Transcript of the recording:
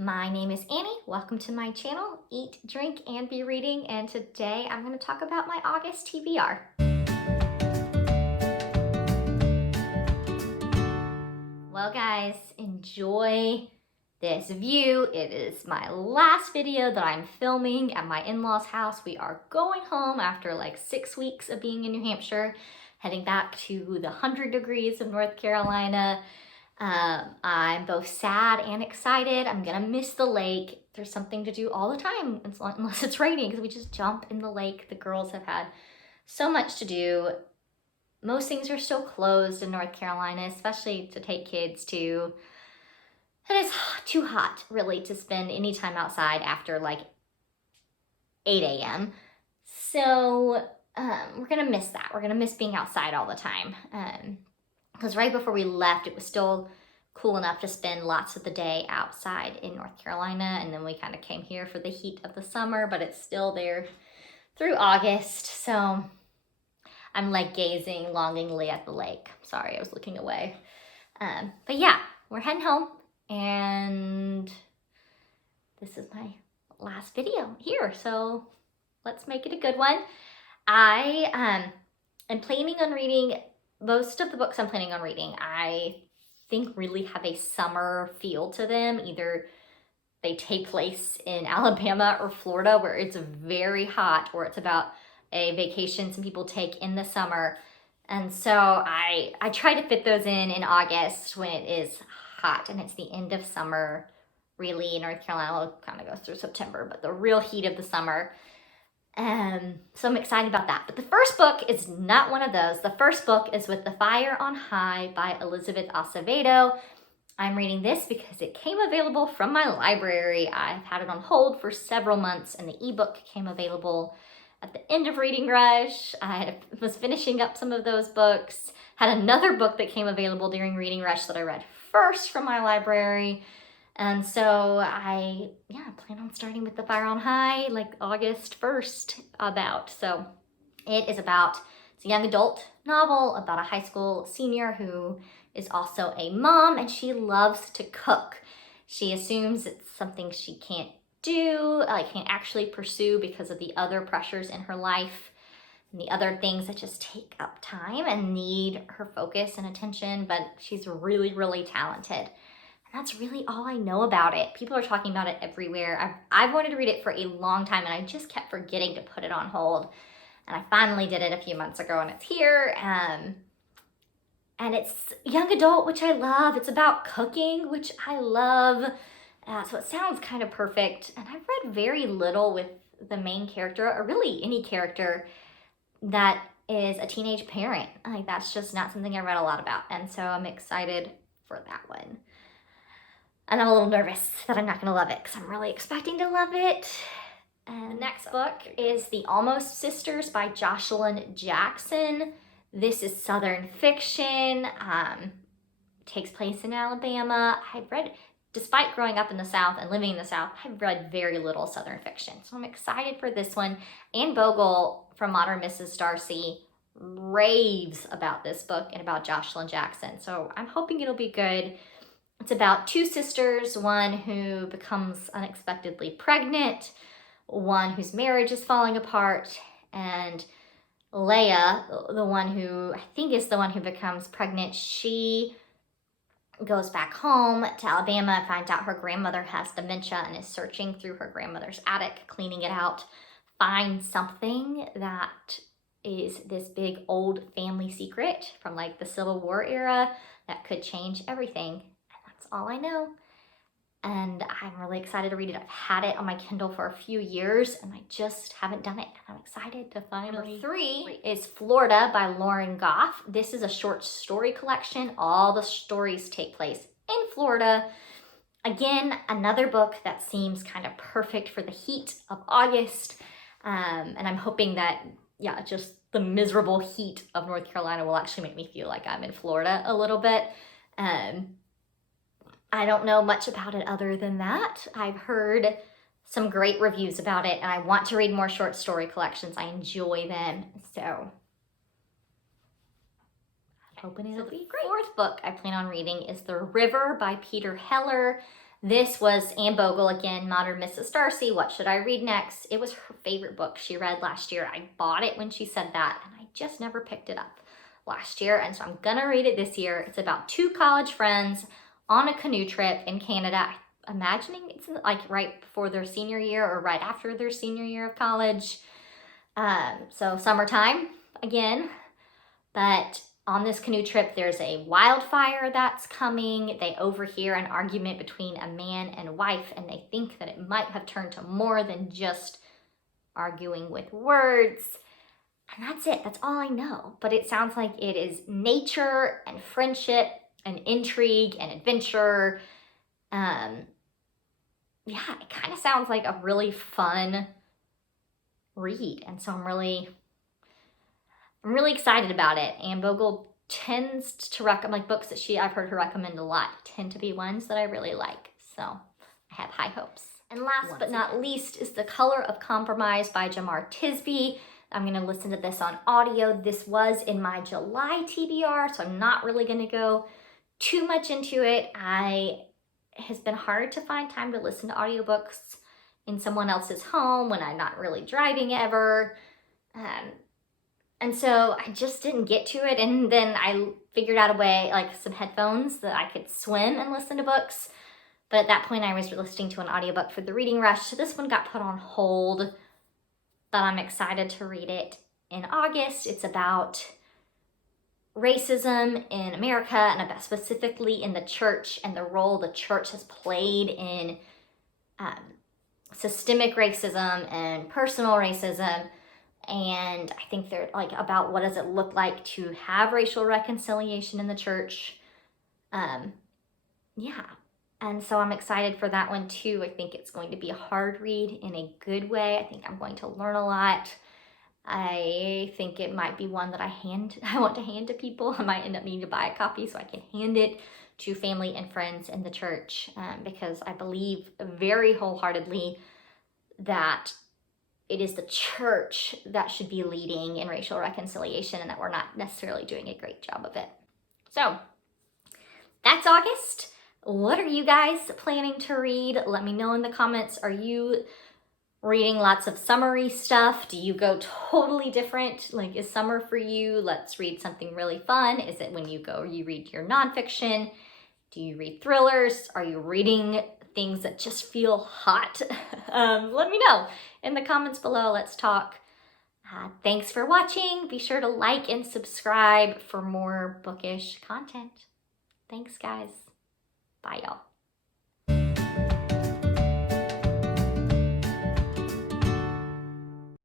My name is Annie. Welcome to my channel, Eat, Drink, and Be Reading, and today I'm going to talk about my August TBR. Well guys, enjoy this view. It is my last video that I'm filming at my in-laws' house. We are going home after like 6 weeks of being in New Hampshire, heading back to the 100 degrees of North Carolina. I'm both sad and excited. I'm gonna miss the lake. There's something to do all the time, unless it's raining, because we just jump in the lake. The girls have had so much to do. Most things are still closed in North Carolina, especially to take kids to. And it's too hot, really, to spend any time outside after like 8 a.m. So we're gonna miss that. We're gonna miss being outside all the time. Because right before we left, it was still cool enough to spend lots of the day outside in North Carolina, and then we kind of came here for the heat of the summer, but it's still there through August, so I'm like gazing longingly at the lake. Sorry, I was looking away. But yeah, we're heading home, and this is my last video here, so let's make it a good one. I am planning on reading. Most of the books I'm planning on reading, I think really have a summer feel to them. Either they take place in Alabama or Florida where it's very hot, or it's about a vacation some people take in the summer. And so I try to fit those in August when it is hot and it's the end of summer. Really, in North Carolina, will kind of go through September, but the real heat of the summer. So I'm excited about that. But the first book is not one of those. The first book is With the Fire on High by Elizabeth Acevedo. I'm reading this because it came available from my library. I've had it on hold for several months, and the ebook came available at the end of Reading Rush. I was finishing up some of those books. Had another book that came available during Reading Rush that I read first from my library. And so I plan on starting With the Fire on High like August 1st about. So it's a young adult novel about a high school senior who is also a mom, and she loves to cook. She assumes it's something she can't do, can't actually pursue because of the other pressures in her life and the other things that just take up time and need her focus and attention, but she's really, really talented. And that's really all I know about it. People are talking about it everywhere. I've wanted to read it for a long time, and I just kept forgetting to put it on hold. And I finally did it a few months ago, and it's here. And it's young adult, which I love. It's about cooking, which I love. So it sounds kind of perfect. And I've read very little with the main character, or really any character that is a teenage parent. That's just not something I read a lot about. And so I'm excited for that one. And I'm a little nervous that I'm not going to love it because I'm really expecting to love it. And the next book is The Almost Sisters by Joshilyn Jackson. This is Southern fiction. Takes place in Alabama. Despite growing up in the South and living in the South, I've read very little Southern fiction. So I'm excited for this one. Anne Bogle from Modern Mrs. Darcy raves about this book and about Joshilyn Jackson. So I'm hoping it'll be good. It's about two sisters, one who becomes unexpectedly pregnant, one whose marriage is falling apart, and Leah, the one who I think is the one who becomes pregnant, she goes back home to Alabama and finds out her grandmother has dementia and is searching through her grandmother's attic, cleaning it out, finds something that is this big old family secret from like the Civil War era that could change everything. All I know, and I'm really excited to read it. I've had it on my Kindle for a few years, and I just haven't done it. I'm excited to finally. Number 3 is Florida by Lauren Groff. This is a short story collection. All the stories take place in Florida. Again, another book that seems kind of perfect for the heat of August, and I'm hoping that, just the miserable heat of North Carolina will actually make me feel like I'm in Florida a little bit. I don't know much about it other than that. I've heard some great reviews about it, and I want to read more short story collections. I enjoy them, so I'm hoping it'll be great. The fourth book I plan on reading is The River by Peter Heller. This was Anne Bogle again, Modern Mrs. Darcy, What Should I Read Next? It was her favorite book she read last year. I bought it when she said that, and I just never picked it up last year, and so I'm gonna read it this year. It's about two college friends on a canoe trip in Canada. I'm imagining it's like right before their senior year or right after their senior year of college. So summertime again, but on this canoe trip, there's a wildfire that's coming. They overhear an argument between a man and wife, and they think that it might have turned to more than just arguing with words. And that's it. That's all I know. But it sounds like it is nature and friendship and intrigue and adventure. Yeah, it kind of sounds like a really fun read. And so I'm really excited about it. Anne Bogle tends to recommend, like books that I've heard her recommend a lot, tend to be ones that I really like. So I have high hopes. And last but not least is The Color of Compromise by Jemar Tisby. I'm gonna listen to this on audio. This was in my July TBR, so I'm not really gonna go too much into it. It has been hard to find time to listen to audiobooks in someone else's home when I'm not really driving ever. And so I just didn't get to it. And then I figured out a way, like some headphones that I could swim and listen to books. But at that point I was listening to an audiobook for the reading rush. So this one got put on hold, but I'm excited to read it in August. It's about racism in America and specifically in the church and the role the church has played in systemic racism and personal racism. And I think they're like about what does it look like to have racial reconciliation in the church. Yeah. And so I'm excited for that one too. I think it's going to be a hard read in a good way. I think I'm going to learn a lot. I think it might be one that I want to hand to people. I might end up needing to buy a copy so I can hand it to family and friends in the church, because I believe very wholeheartedly that it is the church that should be leading in racial reconciliation and that we're not necessarily doing a great job of it. So that's August. What are you guys planning to read? Let me know in the comments. Are you reading lots of summery stuff? Do you go totally different? Like, is summer for you? Let's read something really fun. Is it when you read your nonfiction? Do you read thrillers? Are you reading things that just feel hot? Let me know in the comments below. Let's talk. Thanks for watching. Be sure to like and subscribe for more bookish content. Thanks, guys. Bye, y'all.